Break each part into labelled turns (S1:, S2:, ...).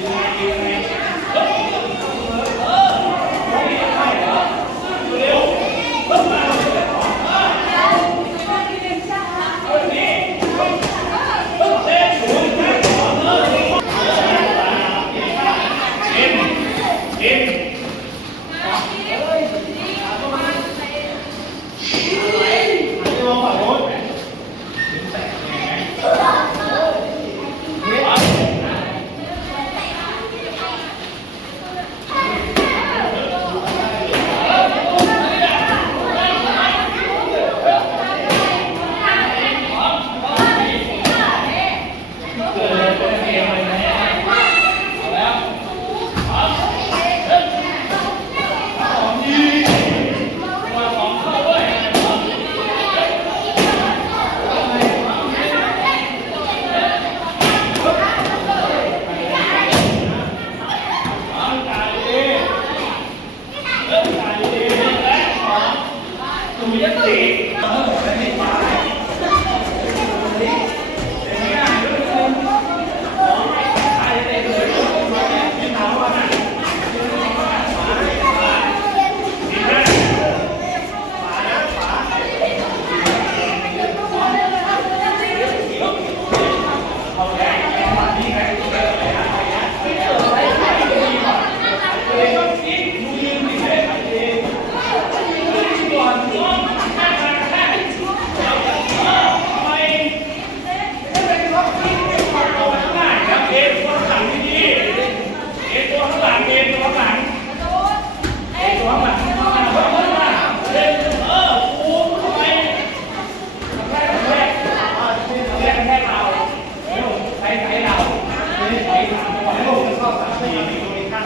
S1: Thank you. Obviamente,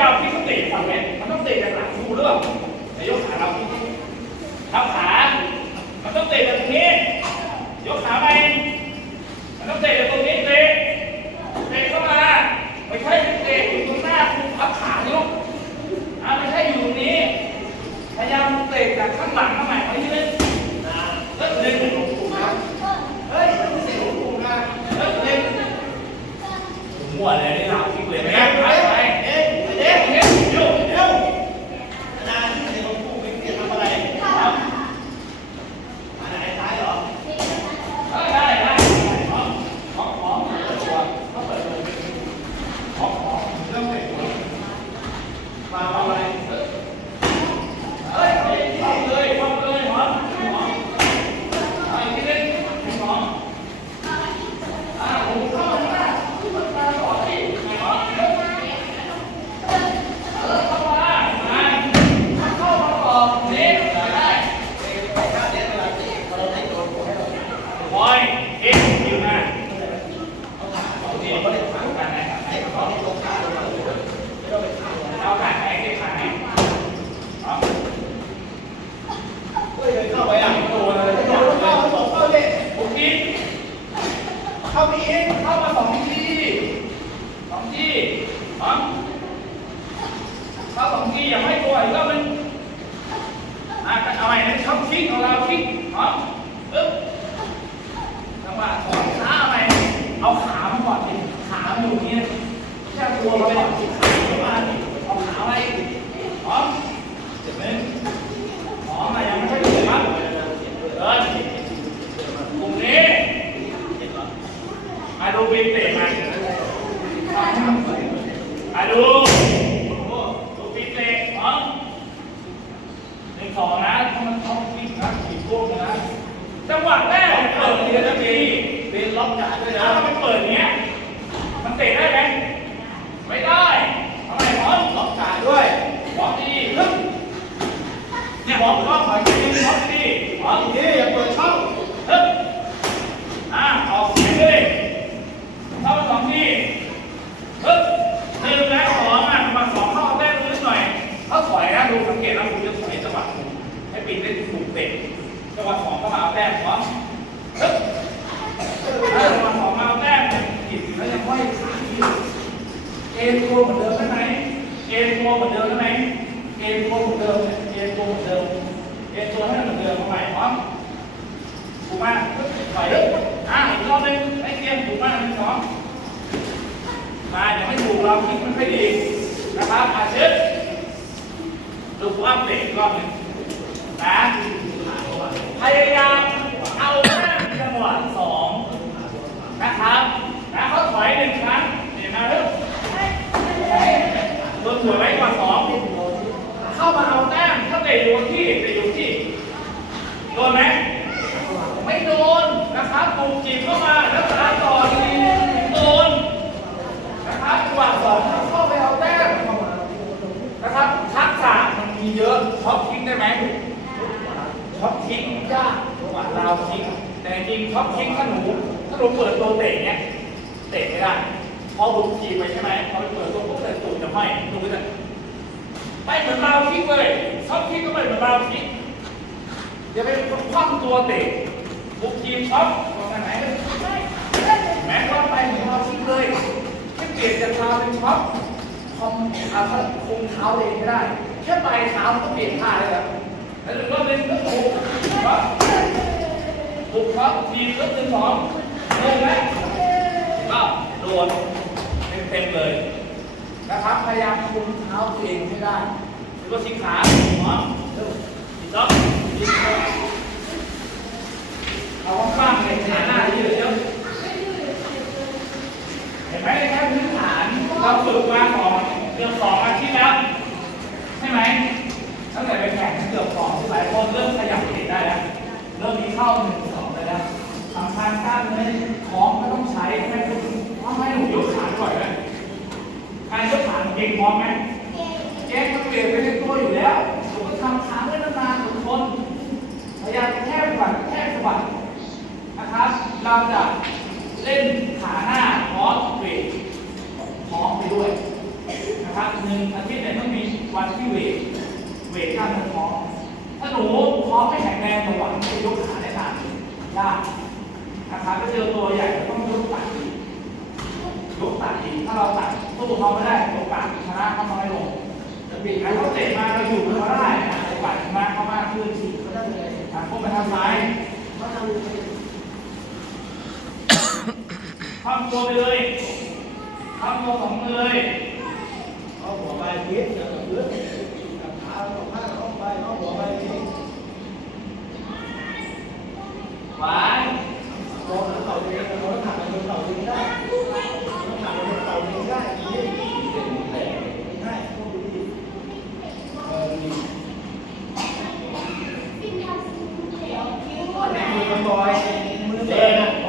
S1: เราที่สติสั่งนี้มันต้องสติจากหลังดูหรือเปล่า นองคิดของเราคิดหร้อมปึ๊บจังหวะถอนขาไปเอาขามาก่อนดิขาอยู่นี้แค่ตัวเราไปเอาขาขึ้นมาเอาขาไว้อมเจ็บไหมพรอมอะไรยังไม่ใช่เจ็บมั้งเดินกลุ่มนี้อาดูบินเตะมาอาดู งนะขีดพวกนะจังหวะแรกมันเปิดทีละที
S2: เป็นล็อกจ่ายด้วยนะ
S1: ถ้ามันเปิดอย่างเงี้ย มันเตะได้ไหมไม่ได้ทำไมพร้อม
S2: ล็อกจ่ายด้วย
S1: พร้อมดีฮึบเนี่ยพร้อมพร้อมถอยดีพร้อมดีพร้อม
S2: นี่อย่าเปิดช่อง
S1: ฮึบอะออกเสียงเลยเข้ามาสองทีฮึบหนึ่งแล้วสองอะมาสองเข้าแต้มลึกหน่อยเขาถอยนะดูสังเกตนะคุณจะถอยจังหวะให้ปิดได้ถูกเตะจังหวะสองก็มาเอาแต้มพร้อมฮึบเออจังหวะสองมาเอาแต้มผิดแล้วยังห้อยขาอยู่เอ็นตัวเหมือนเดิมใช่ไหมเอ็นตัวเหมือนเดิมใช่ไหมเอ็นตัวเหมือนเดิมเนี่ยเอ็นตัวเหมือนเดิมเอ็นตัวให้เหมือนเดิมทำไมพร้อม ถูก มากถอยอะอีกรอบหนึงให้เตรียมถูกมากหนึ่งสองมาเดี๋ยวไม่ถูกเราคิดมันไม่ดีนะครับอาชิดดูความเตะอีกรอบหนึ่งนะพยายามเอาแค่จังหวะสองนะครับนะเขาถอยหนึ่งครั้งเดี๋ยวมาเริ่มโดนถวยไว้กว่าสองเข้ามาเอาแต้มถ้าเตะอยู่ที่เตะอยู่ที่โดนไหม ไม่โดนนะครับถูกจีบเข้ามาแล้วตามต่อดีโดนนะครับจังหวะสองเข้าไปเอาแต้มนะครับทักษะมันมีเยอะช็อปทิ้งได้ไหมช็อปทิ้งยากจังหวะเราวทิ้งแต่จริงช็อปทิ้งถ้าหนูถ้าหนูเปิดตัวเตะเนี้ยเตะไม่ได้พอบุกจีบไปใช่ไหมพอเปิดตัวปุ๊บเตะตูดจะห้อยหนูก็จะไปเหมือนเราวทิ้งเลยช็อปทิ้งก็ไปเหมือนเราวทิ้งอย่าไปคว่ำตัวเตะ บุกทีมช็อปตรงไหนแม้ว่าไปเหมือนเราทิ้งเลยไม่เปลี่ยนจากเท้าเป็นช็อปคอมอาถ้าคงเท้าเองไม่ได้ แค่ปลายเท้าก็เปลี่ยนท่าได้แล้วแล้วถึงรอบนึงก็บุกช็อปบุกช็อปทีมรอบหนึ่งสองลงไหมก็โดนเต็มๆเลยนะครับพยายามคุมเท้าตัวเองให้ได้หรือว่าชิงขาหมอเร็วอีกรอบอีกรอบเอากว้างๆเลยขาหน้าเยอะๆเห็นไหมในแค่พื้นฐานเราฝึกมาสองเกือบสองอาทิตย์แล้วใช่ไหมตั้งแต่ไปแข่งเกือบสองหลายคนเริ่มขยับเตะได้แล้วเริ่มมีเข้าหนึ่งสองได้แล้วสำ คัญกล้ามเนื้อท้องก็ต้องใช้ให้คุณทำให้หนูยกขาบ่อยไหมการยกขาเก่งพร้อมไหมเก่งมันเปลี่ยนไปในตัวอยู่แล้วผมก็ทำค้างไว้นานๆทุกคนพยายามแค่สบัดแค่สะบัดนะครับ เราจะเล่นขาหน้าพร้อมเวทพร้อมไปด้วยนะครับหนึ่งอาทิตย์เนี่ยต้องมีวันที่เวทเวทกล้ามเนื้อท้องถ้าหนูท้องไม่แข็งแรงจะหวังจะยกขาได้นานยากนะครับถ้าเจอตัวใหญ่ก็ต้องยกตัดอีก ยกตัดอีกถ้าเราตัด สู้เขาไม่ได้โอกาสชนะเขาน้อยลงจะบีบให้เขาเตะมาเราอยู่กับเขาได้โอกาสชนะเขามากขึ้น
S2: เขาได้ไง
S1: ทางพวกไปทางซ้าย
S2: เขาทำไง
S1: ทำตัวไปเลยทำตัวสองเลย
S2: เอาหัวไปพิษอย่าเลือดกับขาเอาผ้าเข้าไปเอา தேன